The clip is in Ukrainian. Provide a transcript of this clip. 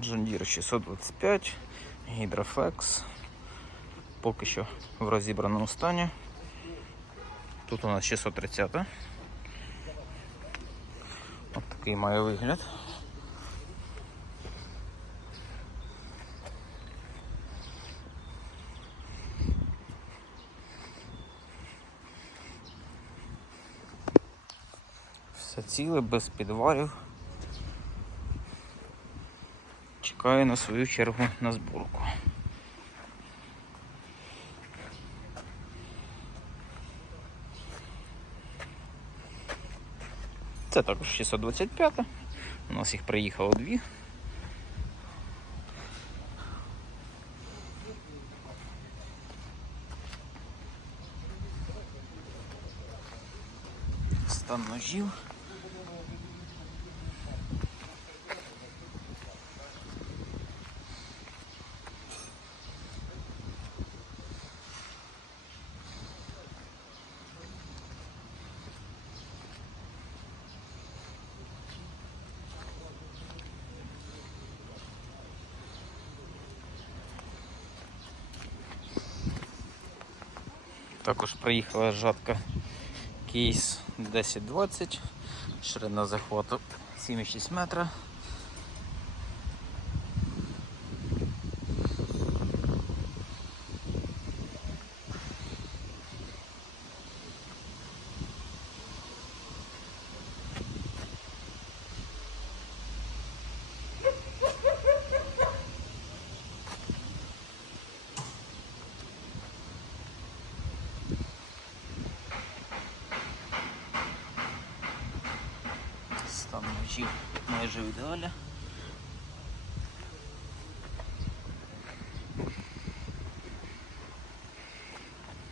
John Deere 625, Hydroflex. Поки що в розібраному стані. Тут у нас 630. Ось такий має вигляд. Все ціле, без підварів. Чекаю на свою чергу на зборку. Це також 625. У нас їх приїхало дві. Стан ножів. Також приїхала жатка кейс 1020, ширина захвату 7,6 метра. Стан ножів майже ідеалі.